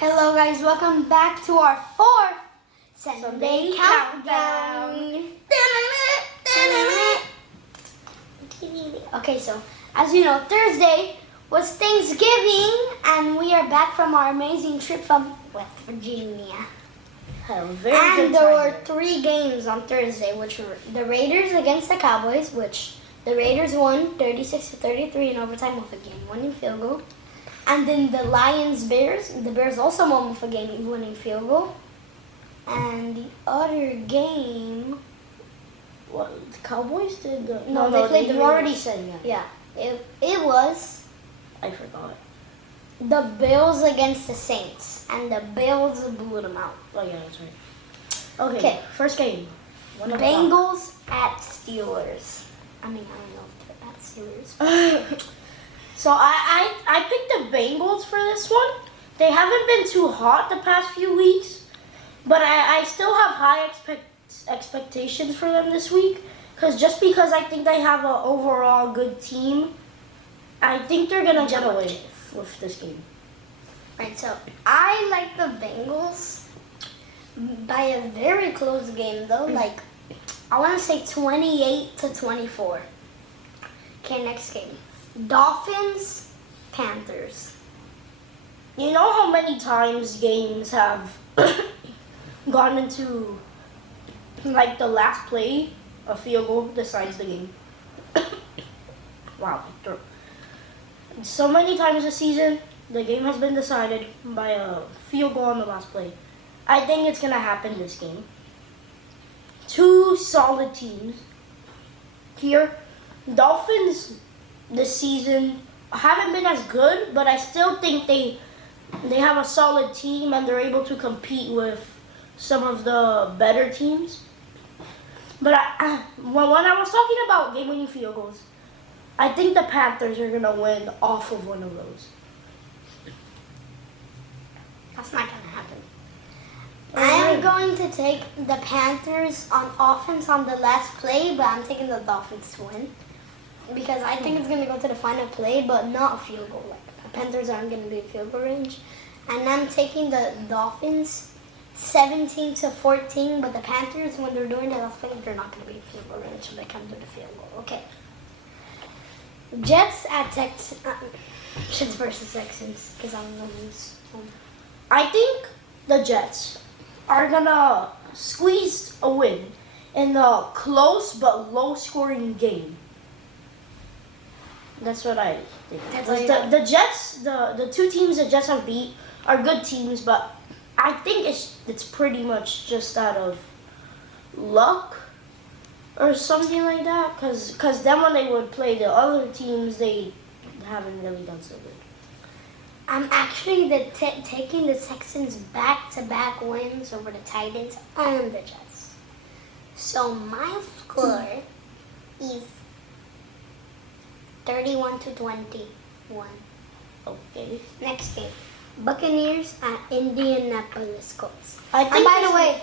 Hello guys, welcome back to our fourth Sunday countdown. Okay, so as you know, Thursday was Thanksgiving and we are back from our amazing trip from West Virginia. And there were 3 games on Thursday, which were the Raiders against the Cowboys, which the Raiders won 36-33 in overtime with a game-winning field goal. And then the Lions-Bears, the Bears also won with a game-winning field goal. And the other game... What, the Cowboys did? No, they played the You Raiders. already said, yeah. Yeah, it was I forgot. the Bills against the Saints. And the Bills blew them out. Oh, yeah, that's right. Okay, first game. Bengals at Steelers. I don't know if they're at Steelers. So I picked the Bengals for this one. They haven't been too hot the past few weeks, but I still have high expectations for them this week. Just because I think they have an overall good team, I think they're gonna get away with this game. Right, so I like the Bengals by a very close game though. Like I want to say 28-24. Okay, next game. Dolphins, Panthers. You know how many times games have gone into like the last play, a field goal decides the game. Wow. So many times this season, the game has been decided by a field goal on the last play. I think it's going to happen this game. 2 solid teams here. Dolphins this season haven't been as good, but I still think they have a solid team and they're able to compete with some of the better teams. But when I was talking about game-winning field goals, I think the Panthers are going to win off of one of those. That's not going to happen. I am going to take the Panthers on offense on the last play, but I'm taking the Dolphins to win. Because I think it's going to go to the final play, but not a field goal. Like, the Panthers aren't going to be in field goal range. And I'm taking the Dolphins 17-14, but the Panthers, when they're doing the last play, they're not going to be in field goal range, so they can't do the field goal. Okay. Jets at Texans. Jets versus Texans, because I don't know who's home. I think the Jets are going to squeeze a win in a close but low-scoring game. That's what I think. The Jets, the 2 teams the Jets have beat are good teams, but I think it's pretty much just out of luck or something like that. Cause then when they would play the other teams, they haven't really done so good. I'm actually taking the Texans back-to-back wins over the Titans and the Jets. So my score is 31-21. Okay. Next game. Buccaneers at Indianapolis Colts. I think And by the way,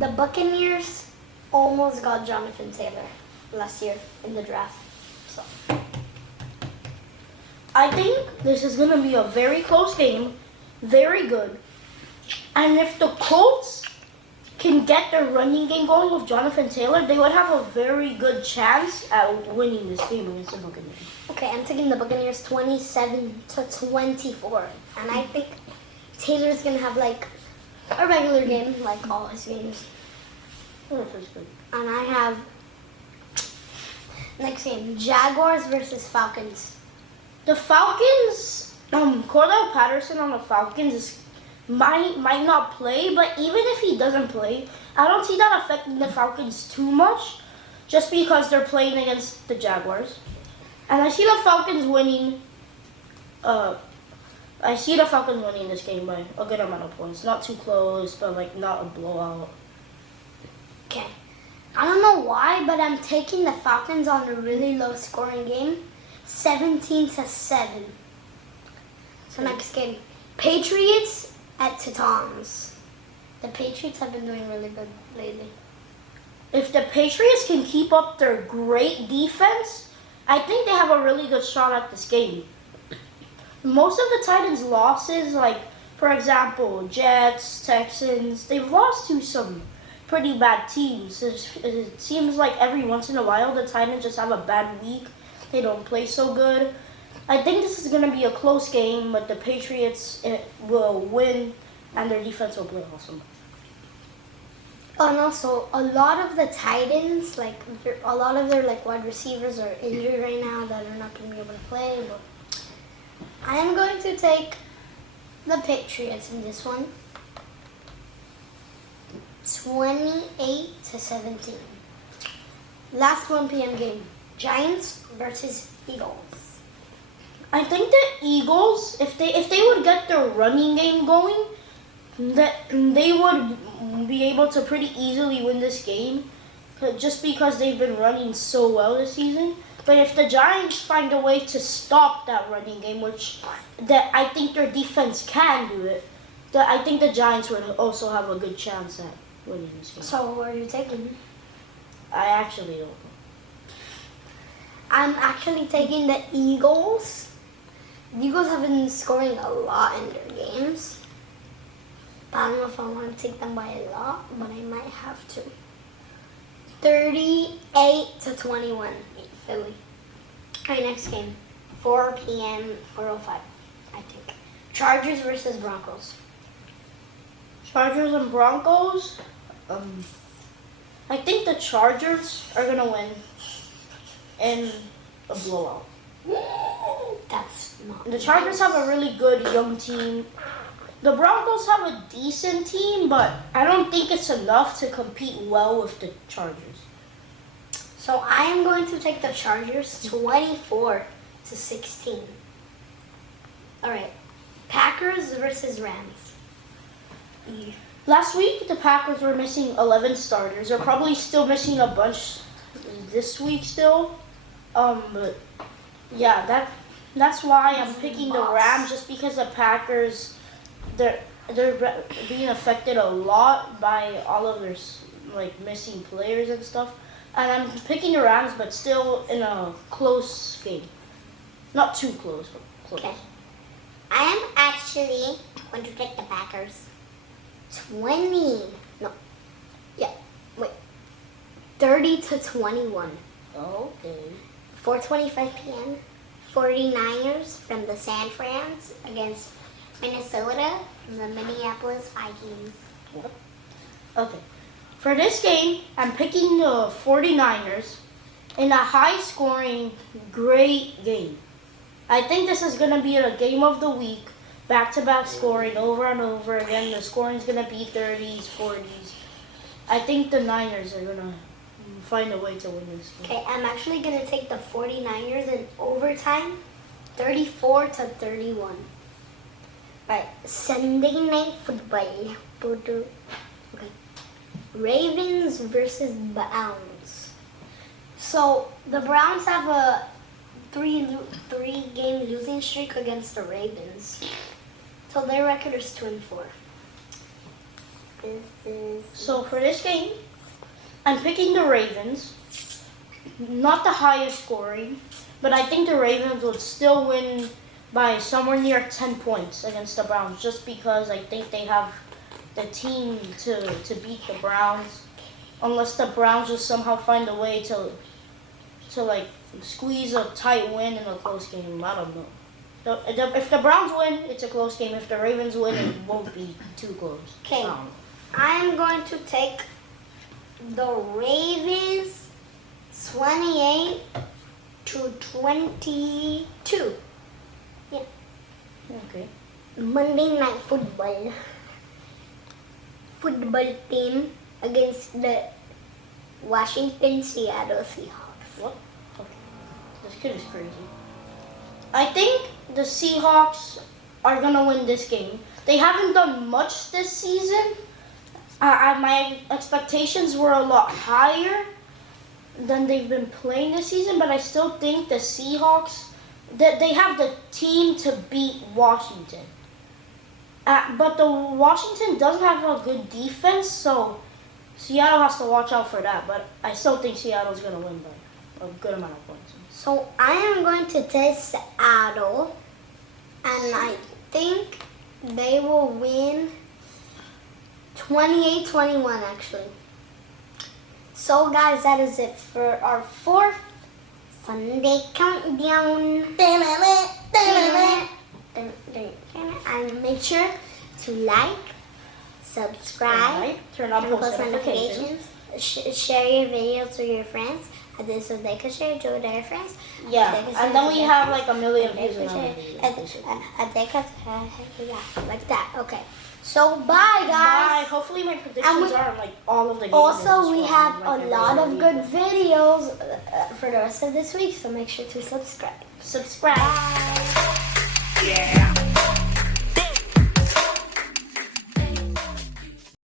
the Buccaneers almost got Jonathan Taylor last year in the draft. So I think this is going to be a very close game, very good. And if the Colts can get their running game going with Jonathan Taylor, they would have a very good chance at winning this game against the Buccaneers. okay, I'm taking the Buccaneers 27-24. And I think Taylor's going to have like a regular game, like all his games. Oh, that's good. And I have next game, Jaguars versus Falcons. The Falcons, Cordell Patterson on the Falcons might not play, but even if he doesn't play, I don't see that affecting the Falcons too much, just because they're playing against the Jaguars. And I see the Falcons winning. I see the Falcons winning this game by a good amount of points. Not too close, but like not a blowout. Okay. I don't know why, but I'm taking the Falcons on a really low scoring game. 17-7. So next game. Patriots at Titans. The Patriots have been doing really good lately. If the Patriots can keep up their great defense, I think they have a really good shot at this game. Most of the Titans' losses, like For example, Jets, Texans, they've lost to some pretty bad teams. It seems like every once in a while the Titans just have a bad week. They don't play so good. I think this is going to be a close game, but the Patriots will win and their defense will play awesome. And also, a lot of the Titans, a lot of their wide receivers are injured right now that are not going to be able to play. But I am going to take the Patriots in this one. 28-17. Last 1 p.m. game. Giants versus Eagles. I think the Eagles, if they would get their running game going, that they would be able to pretty easily win this game, just because they've been running so well this season. But if the Giants find a way to stop that running game, which I think their defense can do it, I think the Giants would also have a good chance at winning this game. So who are you taking? I actually don't know. I'm actually taking the Eagles. The Eagles have been scoring a lot in their games. But I don't know if I want to take them by a lot, but I might have to. 38-21, Philly. Alright, next game. 4 p.m., 4:05, I think. Chargers versus Broncos. Chargers and Broncos. I think the Chargers are gonna win in a blowout. That's not. The Chargers have a really good young team. The Broncos have a decent team, but I don't think it's enough to compete well with the Chargers. So I am going to take the Chargers 24-16. All right, Packers versus Rams. Last week, the Packers were missing 11 starters. They're probably still missing a bunch this week still. But yeah, that's why I'm picking the Rams, just because the Packers, they're being affected a lot by all of their missing players and stuff. And I'm picking the Rams, but still in a close game. Not too close, but close. Okay. I am actually going to take the Packers. 30-21. Okay. 4:25 p.m. 49ers from the San Frans against Minnesota from the Minneapolis Vikings. What? Okay. For this game, I'm picking the 49ers in a high-scoring, great game. I think this is going to be a game of the week, back-to-back scoring over and over again. The scoring is going to be 30s, 40s. I think the Niners are going to find a way to win this game. Okay, I'm actually going to take the 49ers in overtime, 34-31. Right, Sunday Night Football. Okay. Ravens versus Browns. So the Browns have a three-game losing streak against the Ravens. So their record is 2-4. So for this game, I'm picking the Ravens. Not the highest scoring, but I think the Ravens would still win by somewhere near 10 points against the Browns, just because I think they have the team to beat the Browns, unless the Browns just somehow find a way to squeeze a tight win in a close game. I don't know. If the Browns win, it's a close game. If the Ravens win, it won't be too close. Okay, I am going to take the Ravens 28-22. Yeah. Okay. Monday Night Football team against the Washington Seattle Seahawks. What? Okay. This kid is crazy. I think the Seahawks are gonna win this game. They haven't done much this season. My expectations were a lot higher than they've been playing this season, but I still think the Seahawks, that they have the team to beat Washington. But the Washington doesn't have a good defense, so Seattle has to watch out for that. But I still think Seattle's going to win by a good amount of points. So I am going to take Seattle, and I think they will win 28-21 actually. So guys, that is it for our 4th Sunday countdown. And make sure to like, subscribe, turn on post notifications. Share your videos with your friends. So they can share it with their friends. Yeah, and then we have like a million views on our yeah, like that. Okay. So bye guys. Bye. Hopefully my predictions are like all of the games. Also, we have a lot of good videos for the rest of this week, so make sure to subscribe. Subscribe. Bye. Yeah.